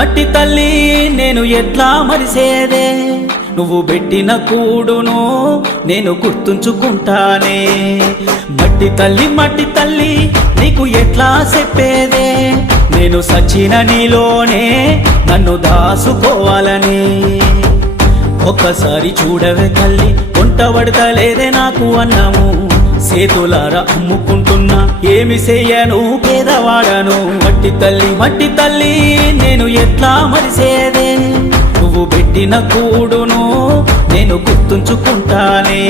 మట్టి తల్లి నేను ఎట్లా మరిసేదే, నువ్వు పెట్టిన కూడును నేను గుర్తుంచుకుంటానే. మట్టి తల్లి నీకు ఎట్లా చెప్పేదే, నేను సచిన నీలోనే నన్ను దాసుకోవాలని. ఒక్కసారి చూడవే తల్లి, వంట పడతలేదే నాకు అన్నము, సేతులారా అమ్ముకుంటున్నా ఏమి చెయ్యను పేదవాడను. మట్టి తల్లి నేను ఎట్లా మరిసేదే, నువ్వు పెట్టిన కూడును నేను గుర్తుంచుకుంటానే.